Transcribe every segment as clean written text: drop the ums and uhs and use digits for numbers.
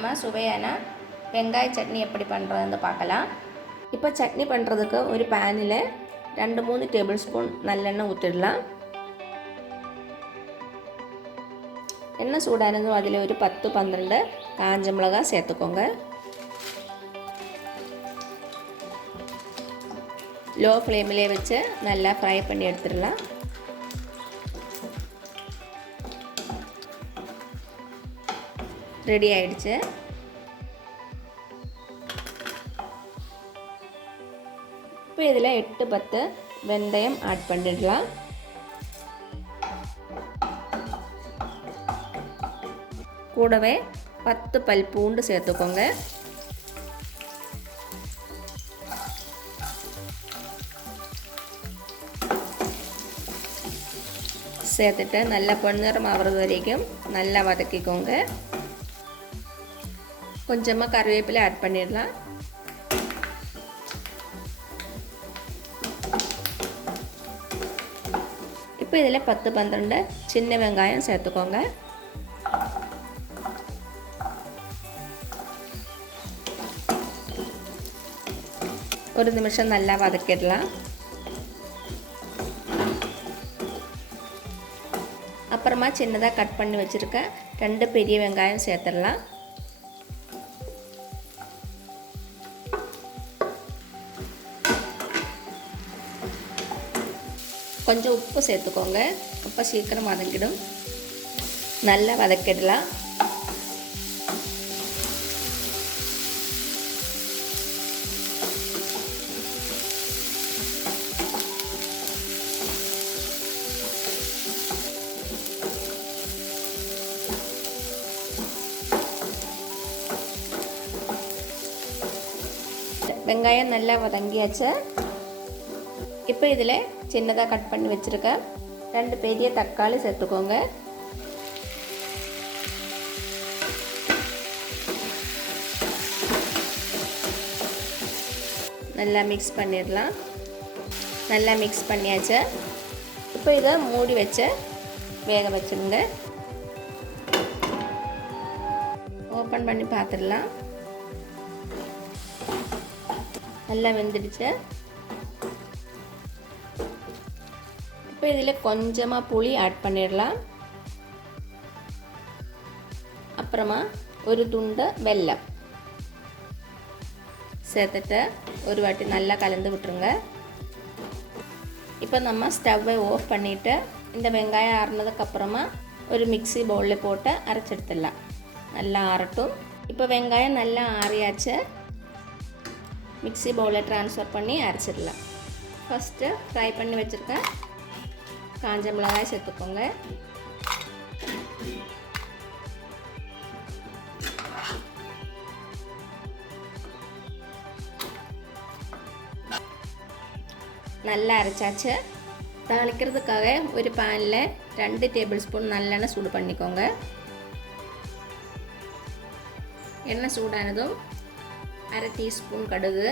நம்ம சுவையான வெங்காய சட்னி எப்படி பண்ணுறதுன்னு பார்க்கலாம். இப்போ சட்னி பண்ணுறதுக்கு ஒரு பேனில் 2-3 டேபிள் ஸ்பூன் நல்லெண்ணெய் ஊற்றிடலாம். எண்ணெய் சூடானதும் அதில் ஒரு 10-12 காஞ்ச மிளகாய் சேர்த்துக்கோங்க. லோ ஃப்ளேமிலே வச்சு நல்லா ஃப்ரை பண்ணி எடுத்துடலாம். ரெடி ஆயிடுச்சு. இப்போ இதில் 8-10 வெந்தயம் ஆட் பண்ணிடலாம். கூடவே 10 பல் பூண்டு சேர்த்துக்கோங்க. சேர்த்துட்டு நல்லா பொன்னிறம் ஆகிறது வரைக்கும் நல்லா வதக்கிக்கோங்க. கொஞ்சமாக கருவேப்பிலை ஆட் பண்ணிடலாம். இப்போ இதில் 10-12 சின்ன வெங்காயம் சேர்த்துக்கோங்க. ஒரு நிமிஷம் நல்லா வதக்கிடலாம். அப்புறமா சின்னதாக கட் பண்ணி வச்சுருக்க 2 பெரிய வெங்காயம் சேர்த்துடலாம். கொஞ்சம் உப்பு சேர்த்துக்கோங்க. அப்போ சீக்கிரம் வதக்கிடும். நல்லா வதக்கிடலாம். வெங்காயம் நல்லா வதங்கியாச்சு. இப்போ இதில் சின்னதாக கட் பண்ணி வச்சுருக்க 2 பெரிய தக்காளி சேர்த்துக்கோங்க. நல்லா மிக்ஸ் பண்ணிடலாம். நல்லா மிக்ஸ் பண்ணியாச்சு. இப்போ இதை மூடி வச்சு வேக வச்சுடுங்க. ஓப்பன் பண்ணி பார்த்துடலாம். நல்லா வெந்துடுச்சு. இப்போ இதில் கொஞ்சமாக புளி ஆட் பண்ணிடலாம். அப்புறமா ஒரு துண்டு வெல்லம் சேர்த்துட்டு ஒரு வாட்டி நல்லா கலந்து விட்டுருங்க. இப்போ நம்ம ஸ்டவ்வை ஆஃப் பண்ணிவிட்டு இந்த வெங்காயம் ஆறுனதுக்கப்புறமா ஒரு மிக்ஸி பவுலில் போட்டு அரைச்செடுத்துடலாம். நல்லா ஆறட்டும். இப்போ வெங்காயம் நல்லா ஆறியாச்சு. மிக்ஸி பவுலில் ட்ரான்ஸ்ஃபர் பண்ணி அரைச்சிடலாம். ஃபஸ்ட்டு ஃப்ரை பண்ணி வச்சுருக்கேன் காஞ்ச மிளகாய் சேர்த்துக்கோங்க. நல்லா அரைச்சாச்சு. தாளிக்கிறதுக்காக ஒரு பேனில் 2 டேபிள் ஸ்பூன் நல்லெண்ணெய் சூடு பண்ணிக்கோங்க. எண்ணெய் சூடானதும் 1/2 டீஸ்பூன் கடுகு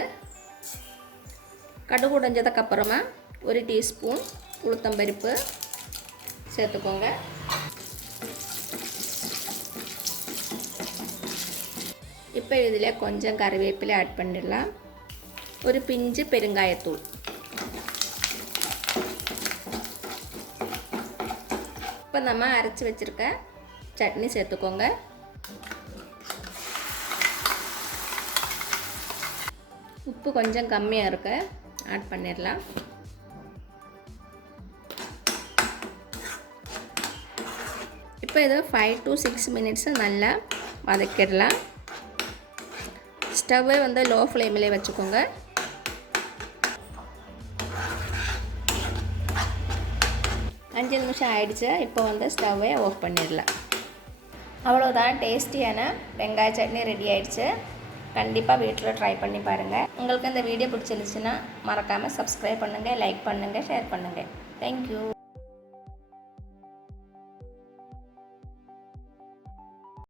உடைஞ்சதுக்கப்புறமா 1 டீஸ்பூன் உளுத்தம்பருப்பு சேர்த்துக்கோங்க. இப்போ இதில் கொஞ்சம் கருவேப்பிலை ஆட் பண்ணிடலாம். ஒரு பிஞ்சு பெருங்காயத்தூள். இப்போ நம்ம அரைச்சி வச்சுருக்க சட்னி சேர்த்துக்கோங்க. உப்பு கொஞ்சம் கம்மியாக இருக்க ஆட் பண்ணிடலாம். இப்போ இதை 5 to 6 மினிட்ஸ் நல்லா வதக்கிடலாம். ஸ்டவ்வை வந்து லோ ஃப்ளேமில் வச்சுக்கோங்க. அஞ்சு நிமிஷம் ஆயிடுச்சு. இப்போ வந்து ஸ்டவ்வை ஆஃப் பண்ணிடலாம். அவ்வளோதான், டேஸ்டியான வெங்காய சட்னி ரெடி ஆயிடுச்சு. கண்டிப்பாக வீட்டில் ட்ரை பண்ணி பாருங்கள். உங்களுக்கு இந்த வீடியோ பிடிச்சிருந்துச்சுன்னா மறக்காமல் சப்ஸ்கிரைப் பண்ணுங்கள், லைக் பண்ணுங்கள், ஷேர் பண்ணுங்கள். தேங்க்யூ.